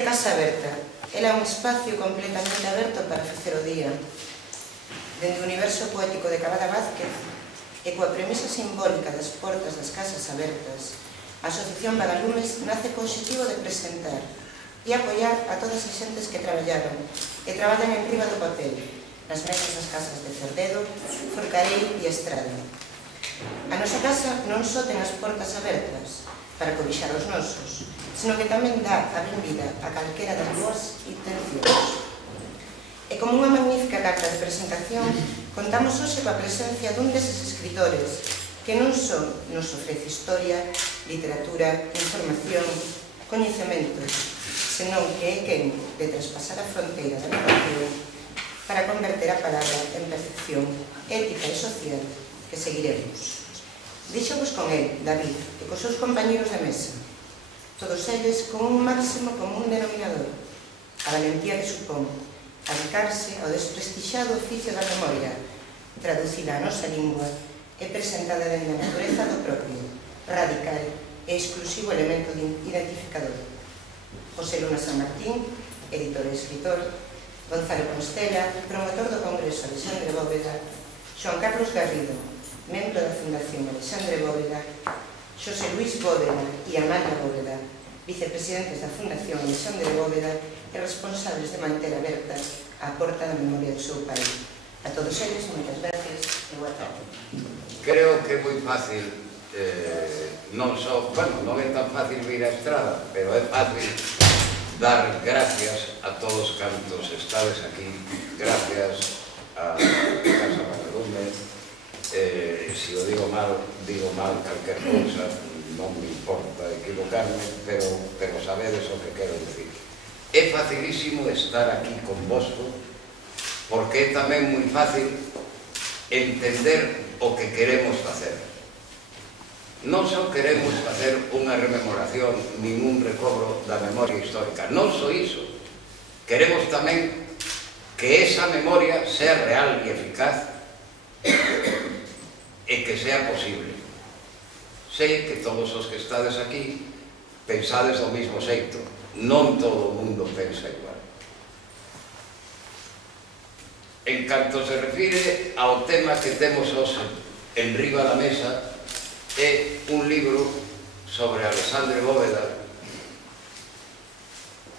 Casa Aberta. Ela é un espacio completamente aberto para facer o día. Dende o universo poético de Cabada Vázquez e coa premisa simbólica das portas das casas abertas, a Asociación Vagalumes nace co objetivo de presentar e apoiar a todas as xentes que traballaron e traballan en riba do papel, nas mesas das casas de Cerdedo, Forcarei e Estrada. A nosa casa non só ten as portas abertas para cobixar os nosos, sino que tamén dá a benvida a calquera das boas intencións. E como unha magnífica carta de presentación, contamos hoxe coa presencia dun deses escritores que non só nos ofrece historia, literatura, información, coñecementos, senón que é quen de traspasar a fronteira da narración para converter a palabra en percepción ética e social que seguiremos. Díxovos con el, David, e cos seus compañeros de mesa, todos eles con un máximo común denominador, a valentía que supón dedicarse ao desprestixado oficio da memoria, traducida á nosa lingua e presentada dende a natureza do propio, radical e exclusivo elemento identificador. José Luna San Martín, editor e escritor, Gonzalo Constela, promotor do Congreso Alexandre Bóveda, Xoan Carlos Garrido, membro da Fundación Alexandre Bóveda, Xosé Luís Bóveda e Amalia Bóveda, vicepresidentes da Fundación Alexandre Bóveda e responsables de manter aberta a porta da memoria do seu país. A todos eles, moitas gracias e boa tarde. Creo que é moi fácil, non só, bueno, non é tan fácil vir á estrada, pero é fácil dar gracias a todos cantos estades aquí, gracias a Casa Vagalumes. Se o digo mal calquer cousa, non me importa equivocarme, pero sabedes o que quero dicir. É facilísimo estar aquí con vosco, porque é tamén moi fácil entender o que queremos facer. Non só queremos facer unha rememoración nin un recobro da memoria histórica, non só iso. Queremos tamén que esa memoria sea real e eficaz e que sea posible. Sei que todos os que estades aquí pensades do mesmo xeito, non todo o mundo pensa igual. En canto se refire ao tema que temos hoxe en riba da mesa, é un libro sobre Alexandre Bóveda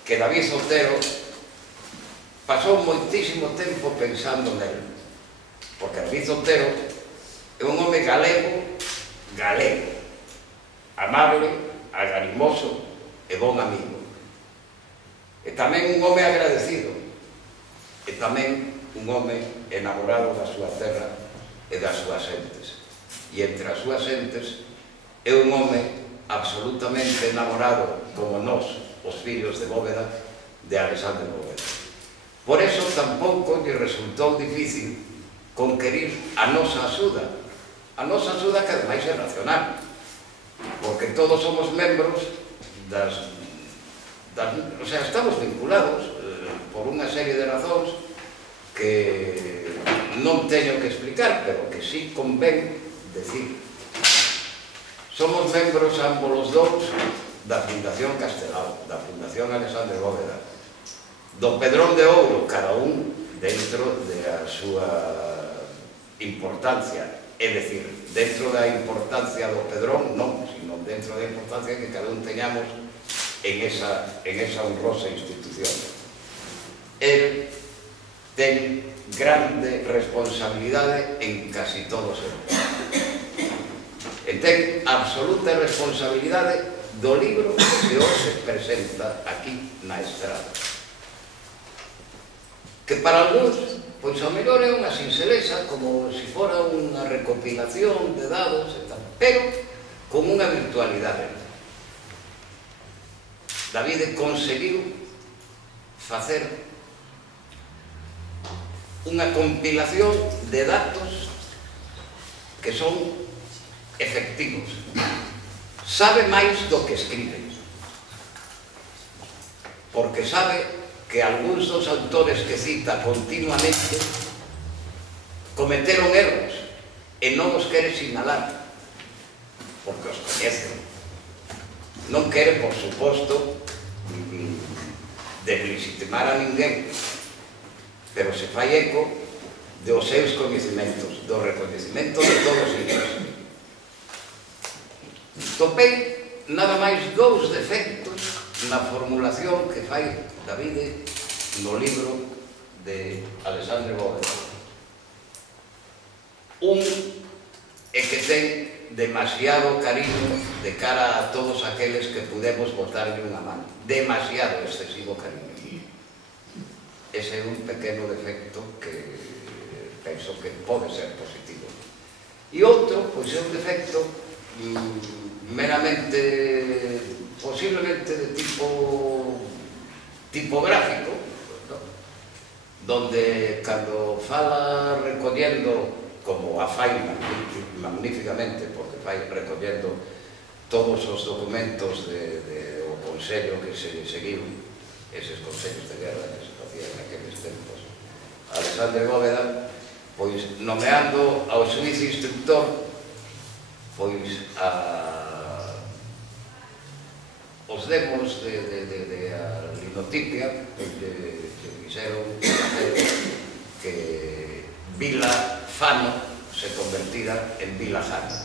que David Otero pasou moitísimo tempo pensando nel, porque David Otero é un home galego, amable, agarimoso e bon amigo. E tamén un home agradecido, e tamén un home enamorado da súa terra e das súas xentes. E entre as súas xentes é un home absolutamente enamorado, como nós, os fillos de Bóveda, de Alexandre Bóveda. Por eso tampouco lle resultou difícil conquerir a nosa axuda, que ademais é nacional, porque todos somos membros o sea, estamos vinculados por unha serie de razóns que non teño que explicar, pero que sí convén decir. Somos membros ambos os dous da Fundación Castelao, da Fundación Alexandre Bóveda, do Pedrón de Ouro, cada un dentro da súa importancia. É dicir, dentro da importancia do Pedrón, non, sino dentro da importancia que cada un teñamos en esa honrosa institución. El ten grande responsabilidade en casi todos eles. E ten absoluta responsabilidade do libro que hoxe presenta aquí na Estrada. Que para algúns, pois ao mellor é unha sinxeleza, como se fora unha recopilación de dados e tal, pero con unha virtualidade. David conseguiu facer unha compilación de datos que son efectivos. Sabe máis do que escribe, porque sabe que algúns dos autores que cita continuamente cometeron erros e non os quere sinalar, porque os coñecen. Non quere, por suposto, deslegitimar a ninguén, pero se fai eco dos seus coñecimentos, do recoñecimento de todos eles. Topei nada máis 2 defectos na formulación que fai Davide no libro de Alexandre Bóveda. Un é que ten demasiado cariño de cara a todos aqueles que pudemos botarlle unha mano. Demasiado excesivo cariño. Ese é un pequeno defecto que penso que pode ser positivo. E outro, pois é un defecto meramente, posiblemente de tipo tipográfico, donde cando fala recollendo, como a fai magníficamente, porque fai recollendo todos os documentos do Consello que se seguiu, eses consellos de guerra que se facían naqueles tempos, Alexandre Bóveda, pois nomeando ao xuiz instructor, pois os demos de a linotipia que fixeron que Vila Fano se convertira en Vila Jana.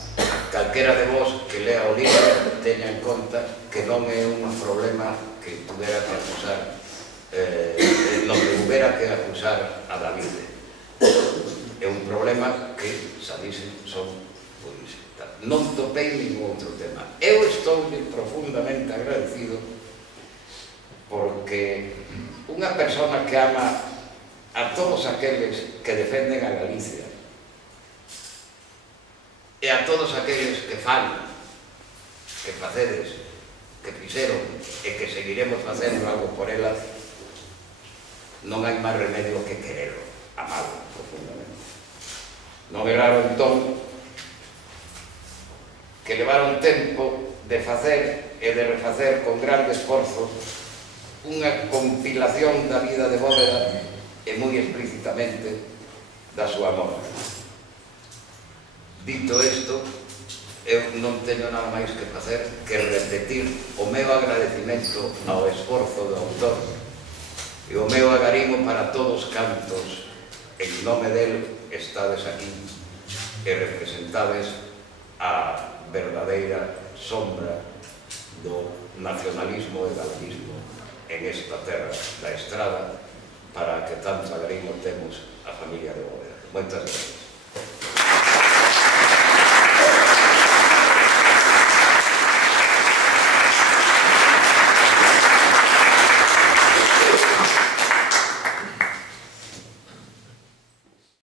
Calquera de vos que lea o libro teña en conta que non é un problema que tuvera que acusar, no que hubiera que acusar a Davide. É un problema que, xa dixen, son, pois, non topei ningún outro tema. Eu estou profundamente agradecido porque unha persona que ama a todos aqueles que defenden a Galicia e a todos aqueles que fan, que facedes, que fixeron e que seguiremos facendo algo por elas, non hai máis remedio que quererlo, amalo profundamente. Non é raro entón que levaron tempo de facer e de refacer con grande esforzo unha compilación da vida de Bóveda e moi explícitamente da súa morte. Dito isto, eu non teño nada máis que facer que repetir o meu agradecimento ao esforzo do autor e o meu agarimo para todos cantos en nome del estades aquí e representades a verdadeira sombra do nacionalismo e galeguismo en esta terra da Estrada para que tanto agarimo temos a familia de Bóveda. Moitas gracias.